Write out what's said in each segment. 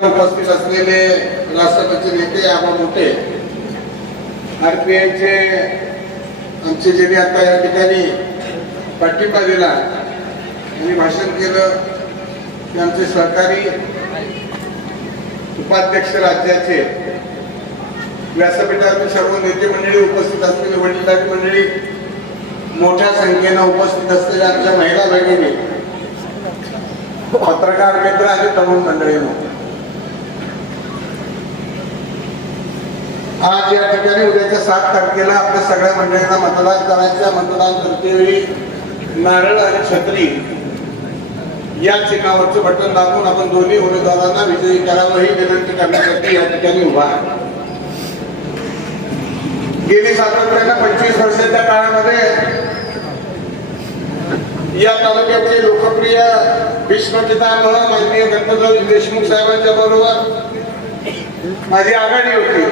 उपस्थित असलेले राष्ट्रपती नेते आबा मोठे, आरपीआयचे आमचे जे आता या ठिकाणी पाठिंबा दिला आणि भाषण केलं ते आमचे सहकारी उपाध्यक्ष राज्याचे, व्यासपीठातील सर्व नेते मंडळी, उपस्थित असलेली वडीलधारी मंडळी, मोठ्या संख्येने उपस्थित असलेल्या आमच्या महिला भगिनी, पत्रकार मित्र आणि तरुण मंडळींनो, आज या ठिकाणी उद्याच्या 7 तारखेला आपल्या सगळ्या मंडळींना मतदान करायचं. मतदान करतेवेळी नारळ आणि छत्री या चिन्हावरचं बटन दाबून आपण दोन्ही उमेदवारांना विजयी करावं ही विनंती करण्यासाठी या ठिकाणी उभा आहे. गेली सातत्याने 25 वर्षाच्या काळामध्ये या तालुक्याचे लोकप्रिय भीष्मपितामह माननीय गणपतराव देशमुख साहेबांच्या बरोबर माझी आघाडी होती.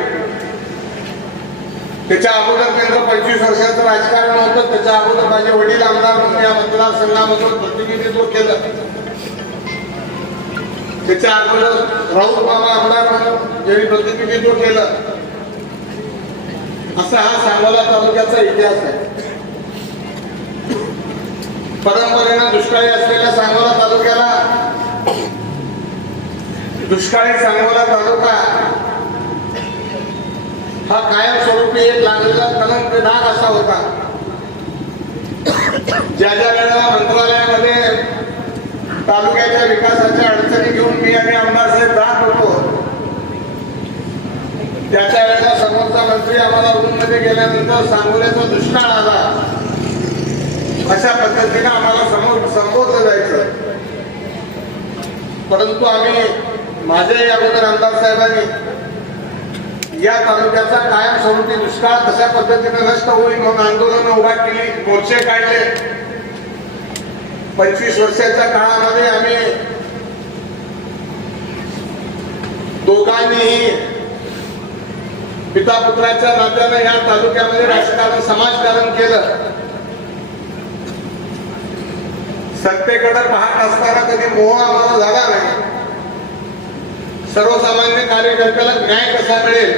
त्याच्या अगोदर त्यांचं 25 वर्षाचं राजकारण होतं. त्याच्या अगोदर माझे वडील आमदार म्हणून या मतदारसंघामधून प्रतिनिधित्व केलं. त्याच्या अगोदर राऊत मामा आमदार म्हणून ज्यांनी प्रतिनिधित्व केलं. असा हा सांगोला तालुक्याचा इतिहास आहे. परंपरेनं दुष्काळी असलेल्या सांगोला तालुक्याला दुष्काळी सांगोला तालुका हा कायमस्वरूपी एक लागलेला कलंक डाग असा होता. ज्या ज्या वेळेला मंत्रालयामध्ये तालुक्याच्या विकासाच्या अडचणी घेऊन मी आणि आमदार साहेब जात होतो, त्याच्या वेळेला समोरचा मंत्री आम्हाला रूममध्ये गेल्यानंतर सांगोल्याचा दुष्काळ आला अशा पद्धतीने आम्हाला समोर संबोधलं जायचं. परंतु आम्ही माझ्याही अगोदर आमदार साहेबांनी या तालुक्याचा कायमस्वरूपी दुष्काळ कशा पद्धतीने नष्ट होईल म्हणून आंदोलन उभा केली, मोर्चे काढले. 25 वर्षाच्या काळामध्ये आम्ही दोघांनीही पिता पुत्राच्या नात्याने या तालुक्यामध्ये राजकारण समाजकारण केलं. सत्तेकडे पाहत असताना कधी मोह आम्हाला झाला नाही. सर्वसामान्य कार्यकर्त्याला न्याय कसा मिळेल,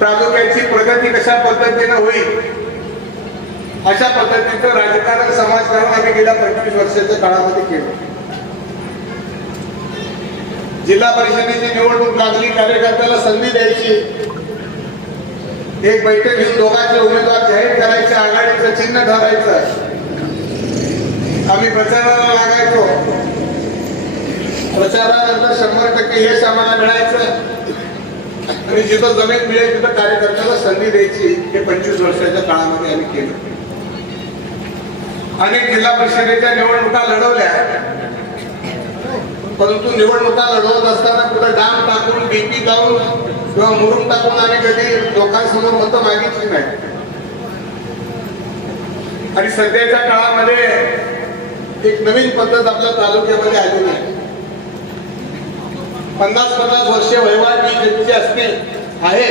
तालुक्याची प्रगती कशा पद्धतीने होईल, अशा पद्धतीचं राजकारण समाजकारण आम्ही गेल्या 25 वर्षाच्या काळामध्ये केलं. जिल्हा परिषदेची निवडणूक लागली, कार्यकर्त्याला संधी द्यायची, एक बैठक घेऊन दोघांचे उमेदवार जाहीर करायचे, आघाडीचं चिन्ह ठरायचं, आम्ही प्रचाराला लागायचो. प्रचारानंतर 100% यश आम्हाला मिळायचं आणि जिथं जमीन मिळेल तिथं कार्यकर्त्याला संधी द्यायची. हे 25 वर्षाच्या काळामध्ये आम्ही केलं. अनेक जिल्हा परिषदेच्या निवडणुका लढवल्या, परंतु निवडणुका लढवत असताना कुठं डाम टाकून, डीपी जाऊन किंवा मुरुम टाकून आम्ही कधी लोकांसमोर मतं मागितली नाही. आणि सध्याच्या काळामध्ये एक नवीन पद्धत आपल्या तालुक्यामध्ये आलेली आहे. 50-50 वर्षे वहिवाट ही जनतेची असते आहे.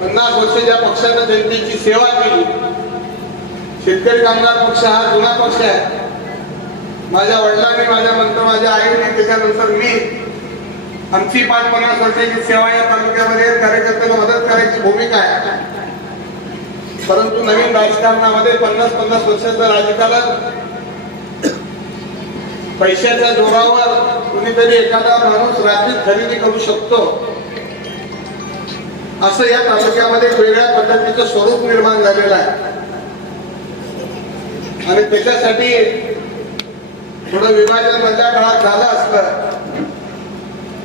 50 वर्ष ज्या पक्षानं जनतेची सेवा केली, शेतकरी कामगार पक्ष हा जुना पक्ष आहे. माझ्या वडिलांनी, माझ्या आईने, त्याच्यानंतर मी, आमची 50 वर्षाची सेवा या तालुक्यामध्ये कार्यकर्त्याला मदत करायची भूमिका आहे. परंतु नवीन राजकारणामध्ये 50-50 वर्षाचं राजकारण पैशाच्या जोरावर कुणीतरी एखादा माणूस रात्री खरेदी करू शकतो असं या तालुक्यामध्ये वेगळ्या पद्धतीचं स्वरूप निर्माण झालेलं आहे. आणि त्याच्यासाठी थोडं विभाजन मधल्या काळात झालं असतं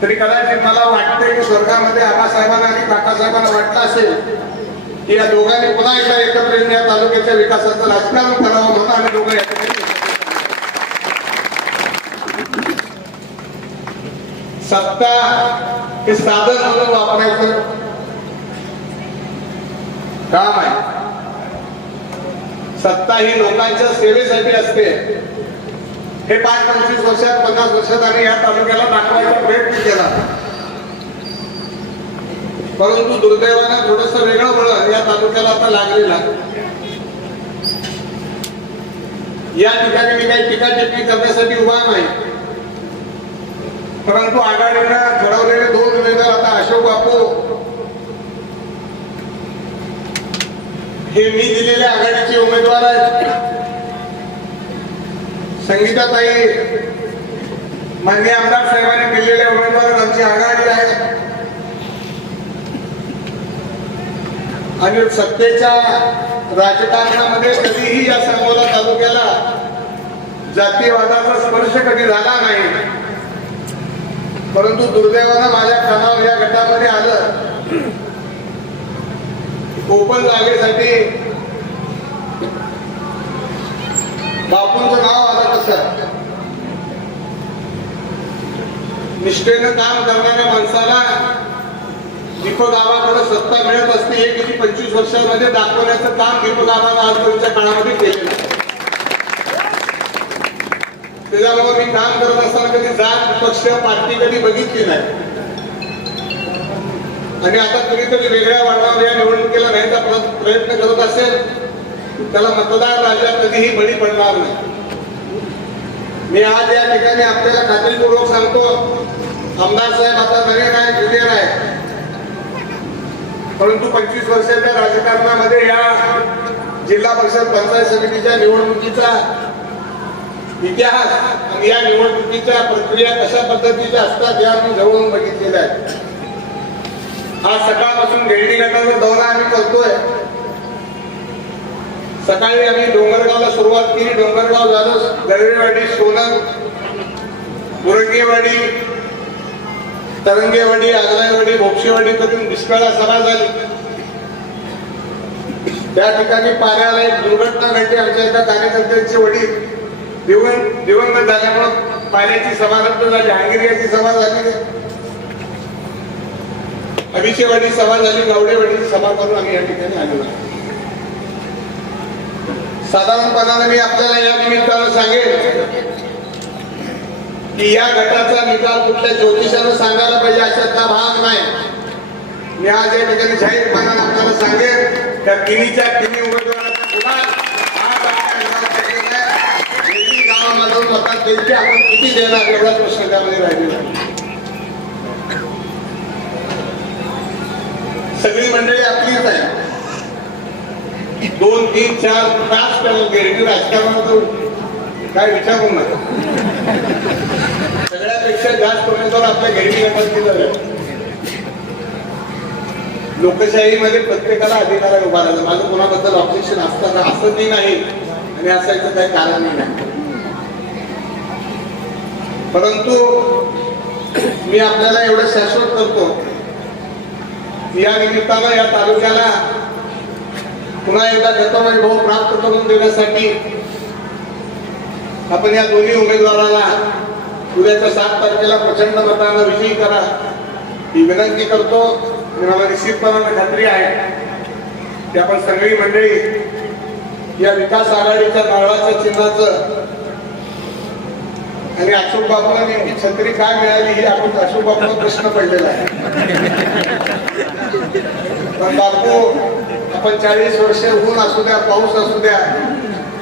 तरी कदाचित मला वाटतंय की स्वर्गामध्ये आबासाहेबांना आणि काकासाहेबांना वाटलं असेल की या दोघांनी पुन्हा एकदा एकत्र येऊन या तालुक्याच्या विकासाचं राजकारण करावं म्हणून आम्ही दोघं या ठिकाणी. सत्ता हे साधन म्हणून वापरायचं काम आहे. सत्ता ही लोकांच्या सेवेसाठी असते. हे 5-25 वर्षात, 50 वर्षात आम्ही या तालुक्याला दाखवायचा प्रयत्न केला. परंतु दुर्दैवाने थोडस वेगळं वळण या तालुक्याला आता लागलेला. या ठिकाणी मी काही टीका टिप्पणी करण्यासाठी उभा नाही. परंतु आघाडीनं ठरवलेले 2 उमेदवार आता अशोक बापू हे मी दिलेल्या आघाडीचे उमेदवार आहेत. संगीताताई माननीय आमदार साहेबांनी दिलेल्या उमेदवार आमची आघाडी आहे. आणि सत्तेच्या राजकारणामध्ये कधीही या सांगोला तालुक्याला जातीयवादाचा स्पर्श कधी झाला नाही. परंतु दुर्दैवानं माझ्या कानावर या गटामध्ये आलं, कोपल जागेसाठी बापूंचं नाव आलं. कसं निष्ठेनं काम करणाऱ्या माणसाला दीपक गावाकडे सत्ता मिळत असते हे किती 25 वर्षांमध्ये दाखवण्याचं काम दीपक गावानं आजपर्यंतच्या काळामध्ये केलेलं आहे. त्याच्यामुळे मी काम करत असताना कधी जात पक्ष पार्टी कधी बघितली नाही. आणि आता कुणीतरी वेगळ्या वाटावर या निवडणुकीला न्यायचा प्रयत्न करत असेल त्याला मतदार राजा कधीही बळी पडणार नाही. मी आज या ठिकाणी आपल्याला खात्रीपूर्वक सांगतो, आमदार साहेब आता नवीन आहे, ज्युनियर आहे, परंतु 25 वर्षाच्या राजकारणामध्ये या जिल्हा परिषद पंचायत समितीच्या निवडणुकीचा इतिहास आणि या निवडणुकीच्या प्रक्रिया कशा पद्धतीच्या असतात या आम्ही जवळून बघितलेल्या आहेत. आज सकाळपासून घेरडी गटाचा दौरा आम्ही करतोय. सकाळी आम्ही डोंगरगावला सुरुवात केली. डोंगरगाव झालं, दरेवाडी, सोनल, मुरंगेवाडी, तरंगेवाडी, आगलाईवाडी, भोपशीवाडी करून बिस्कळा सभा झाली. त्या ठिकाणी पाण्याला एक दुर्घटना घडली. आमच्या एका कार्यकर्त्यांचे वडील दिवंगत झाल्यामुळे पाण्याची सभा रद्द झाली. हांगिरियाची सभा झाली, अभिषेवाडी सभा झाली, गावडेवाडीची सभा करून आम्ही या ठिकाणी आलेलो. साधारणपणाने मी आपल्याला या निमित्तानं सांगेन की या गटाचा निकाल कुठल्या ज्योतिषानं सांगायला पाहिजे अशातला भाग नाही. मी आज या ठिकाणी जाहीरपणाने आपल्याला सांगेन त्या तिन्हीच्या तिन्ही उमेदवाराचा गुन्हा गावामधून मतात त्यांची आपण किती देणार एवढा प्रश्न त्यामध्ये राहिलेला आहे. सगळी मंडळी आपलीच आहे. 2, 3, 4, 5 गेरडी राजकारणात काय विचारू नका. सगळ्यापेक्षा जास्त उमेदवार आपल्या गेरडी गटात केलं. लोकशाहीमध्ये प्रत्येकाला अधिकार आहे उभा राहायचा. माझं कोणाबद्दल ऑब्जेक्शन असतं का असंही नाही आणि असायचं काही कारणही नाही. परंतु मी आपल्याला एवढं शाश्वत करतो, या निमित्तानं या तालुक्याला पुन्हा एकदा गतवैभव प्राप्त करून देण्यासाठी आपण या दोन्ही उमेदवाराला उद्याच्या 7 तारखेला प्रचंड मतानं विजयी करा ही विनंती करतो. आणि मला निश्चितपणाने खात्री आहे की आपण सगळी मंडळी या विकास आघाडीच्या नारळाच्या चिन्हाचं आणि अशोक बापूला नेमकी छत्री काय मिळाली ही आपण अशोक बापूला प्रश्न पडलेला आहे. पण बापू आपण 40 वर्षे ऊन असू द्या, पाऊस असू द्या,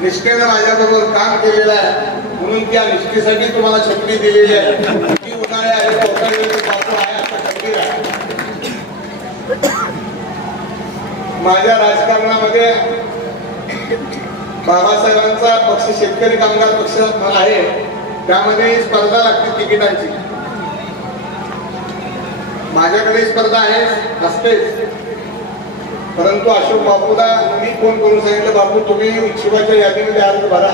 निष्ठेनं माझ्याबरोबर काम केलेलं आहे म्हणून त्या निष्ठेसाठी तुम्हाला छत्री दिलेली आहे. ती उन्हाळी आहे, पावसाळ्यात बापू आहे आता खंबीर आहे. माझ्या राजकारणामध्ये बाबासाहेबांचा पक्ष शेतकरी कामगार पक्ष आहे, त्यामध्ये स्पर्धा लागते तिकिटांची. माझ्याकडे स्पर्धा आहे, असतेच. परंतु अशोक बापूला मी फोन करून सांगितलं, बापू तुम्ही इच्छुकाच्या यादीमध्ये अर्ज भरा.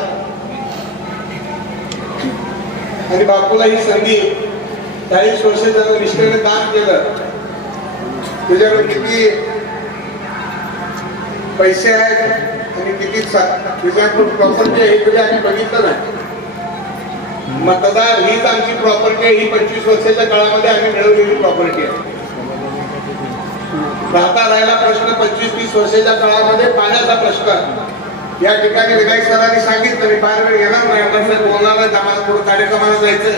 आणि बापूला ही संधी 40 वर्ष त्यानं निष्ठेने काम केलं. त्याच्याकडे किती पैसे आहेत आणि किती त्याच्याकडून प्रॉपर्टी आहे हे कधी आम्ही बघितलं नाही. मतदार हीच आमची प्रॉपर्टी आहे. ही 25 वर्षाच्या काळामध्ये आम्ही मिळवलेली प्रॉपर्टी आहे. राहता राहिला प्रश्न 25-30 वर्षाच्या काळामध्ये पाण्याचा प्रश्न. या ठिकाणी विनायक सरांनी सांगितलं, मी फार वेळ घेणार नाही, बोलणार नाही, आम्हाला पुढे कार्यक्रमाला जायचं.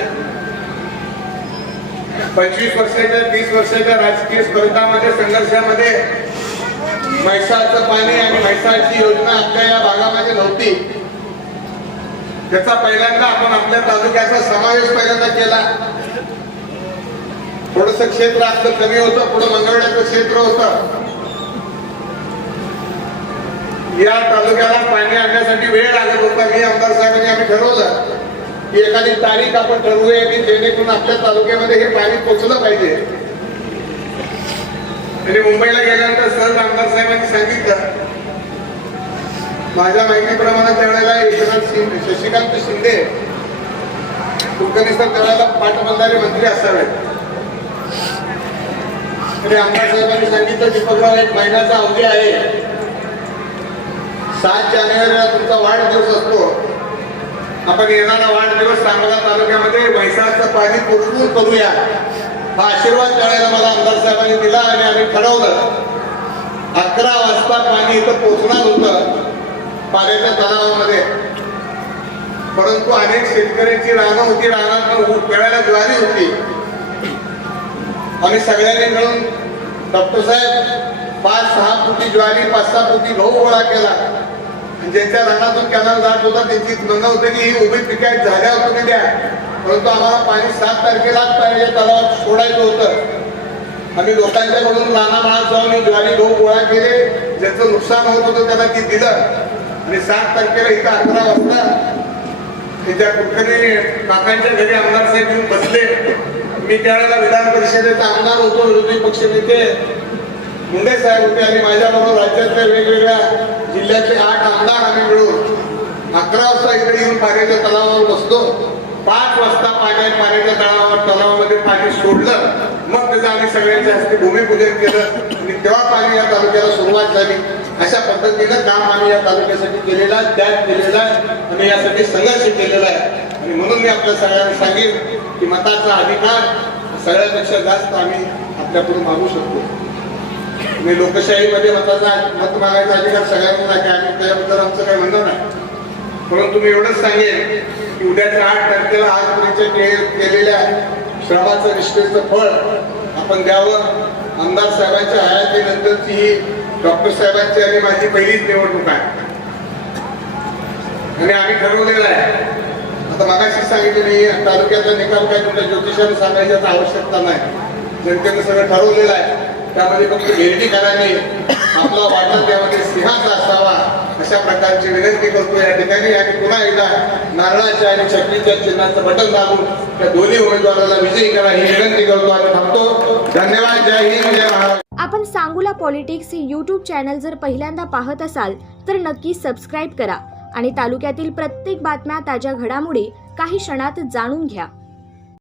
25 वर्षाच्या 30 वर्षाच्या राजकीय स्पर्धामध्ये संघर्षामध्ये म्हैसाळचं पाणी आणि म्हैसाळची योजना आपल्या या भागामध्ये नव्हती. त्याचा पहिल्यांदा आपण आपल्या तालुक्याचा समावेश पहिल्यांदा केला. थोडस क्षेत्र आपलं कमी होतं, पुढे मंगळवेढ्याचं क्षेत्र होतं. या तालुक्याला पाणी आणण्यासाठी वेळ लागत होता. मी आमदार साहेबांनी आम्ही ठरवलं की एखादी तारीख आपण ठरवूया की जेणेकरून आपल्या तालुक्यामध्ये हे पाणी पोहोचलं पाहिजे. आणि मुंबईला गेल्यानंतर सहज आमदार साहेबांनी सांगितलं, माझ्या माहितीप्रमाणे त्यावेळेला शशिकांत शिंदे कुलकर्णी सर त्यावेळेला पाटबंधारे मंत्री असावेत. आणि आमदार साहेबांनी सांगितलं, दीपकराव एक महिन्याचा अवधी आहे, 7 जानेवारीला तुमचा वाढदिवस असतो, आपण येणारा वाढदिवस सांगोला तालुक्यामध्ये म्हैसाळचं पाणी पोचवून करूया. हा आशीर्वाद त्यावेळेला मला आमदार साहेबांनी दिला आणि आम्ही ठरवलं 11 वाजता पाणी इथं पोचणार होतं पाण्याच्या तलावामध्ये. परंतु अनेक शेतकऱ्यांची रानं होती, रानात वेळेला ज्वारी होती. आम्ही सगळ्यांनी मिळून डॉक्टर साहेब 5-6 फुटी ज्वारी, 5-6 फुटी गहू गोळा केला. ज्यांच्या रानातून कॅनल जात होता त्यांची म्हणणं होतं की ही उभी पिकायत झाल्यावर तुम्ही द्या, परंतु आम्हाला पाणी 7 तारखेलाच पाहिजे तलावात सोडायचं होतं. आम्ही लोकांच्याकडून रानामाळात जाऊन ही ज्वारी गहू गोळा केले, ज्याचं नुकसान होत होतं त्यांना ती दिलं. आणि 7 तारखेला इथं 11 वाजता त्या कुलकर्णी काकांच्या घरी आमदार साहेब येऊन बसले. मी त्यावेळेला विधान परिषदेचा आमदार होतो, विरोधी पक्ष नेते मुंडे साहेब होते आणि माझ्याबरोबर राज्यातल्या वेगवेगळ्या जिल्ह्यातले 8 आमदार आम्ही मिळून 11 वाजता इकडे येऊन पाण्याच्या तलावावर बसलो. 5 वाजता पाण्याच्या तलावामध्ये पाणी सोडलं. मग त्याचं आम्ही सगळ्यांच्या हस्ते भूमिपूजन केलं आणि तेव्हा पाणी या तालुक्याला सुरुवात झाली. अशा पद्धतीनं काम आम्ही या तालुक्यासाठी केलेलं आहे, त्याग केलेला आहे आणि यासाठी संघर्ष केलेला आहे. आणि म्हणून मी आपल्या सगळ्यांना सांगेन की मताचा अधिकार सगळ्यापेक्षा जास्त आम्ही आपल्याकडून मागू शकतो. आणि लोकशाहीमध्ये मत मागायचा अधिकार सगळ्यांना आहे आणि त्याबद्दल आमचं काही म्हणणं नाही. परंतु मी एवढंच सांगेन की उद्याच्या 8 तारखेला आजपर्यंत केलेल्या श्रमाचं निष्ठेचं फळ आपण द्यावं. आमदार साहेबांच्या हयातीनंतरची ही डॉक्टर साहेबांची आणि माझी पहिलीच निवडणूक आहे आणि आम्ही ठरवलेलं आहे. आता मगाशी सांगितलं मी तालुक्याचा निकाल काय तुमच्या ज्योतिषाने सांगायची आवश्यकता नाही, जनतेनं सगळं ठरवलेलं आहे. त्यामध्ये फक्त घेरडीकरांनी आपला वाटा त्यामध्ये सिंहाचा असावा अशा प्रकारची विनंती करतो या ठिकाणी. आणि पुन्हा एकदा नारळाच्या आणि चक्रीच्या चिन्हाचं बटन दाबून त्या दोन्ही उमेदवाराला विजयी करा ही विनंती करतो आणि थांबतो. धन्यवाद. जय हिंद, जय महाराष्ट्र. आपण सांगोला पॉलिटिक्स हे YouTube चॅनल जर पहिल्यांदा पाहत असाल तर नक्की सबस्क्राईब करा आणि तालुक्यातील प्रत्येक बातम्या, ताज्या घडामोडी काही क्षणात जाणून घ्या.